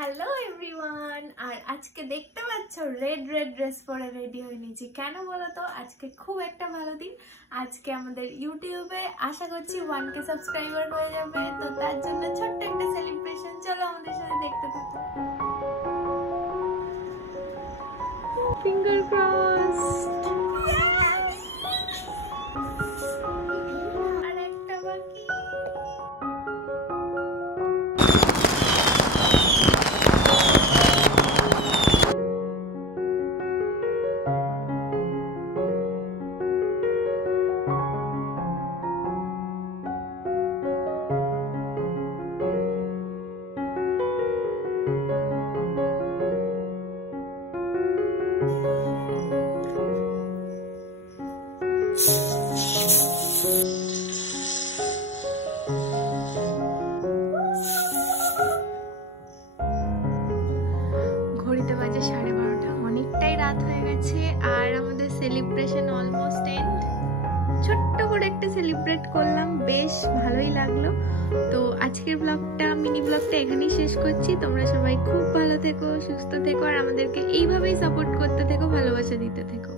Hello everyone. আর আজকে দেখতে পাচ্ছ রেড রেড ড্রেস পরে রেডি হয়ে নিয়েছি। কেন বলো তো? আজকে খুব একটা ভালো দিন। আজকে আমাদের ইউটিউবে আশা করছি 1K সাবস্ক্রাইবার হয়ে যাবে, তো তার জন্য ছোট্ট একটা সেলিব্রেশন। চলো আমাদের সাথে দেখতে থাকো। Finger crossed. আর একটা বাকি। ঘড়িতে বাজে 12:30, অনেকটাই রাত হয়ে গেছে আর আমাদের সেলিব্রেশন অলমোস্ট এন্ড। ছোট্ট করে একটা সেলিব্রেট করলাম, বেশ ভালোই লাগলো। তো আজকের মিনি ব্লগটা এখানেই শেষ করছি। তোমরা সবাই খুব ভালো থেকো, সুস্থ থেকো আর আমাদেরকে এইভাবেই সাপোর্ট করতে থেকো, ভালোবাসা দিতে থেকো।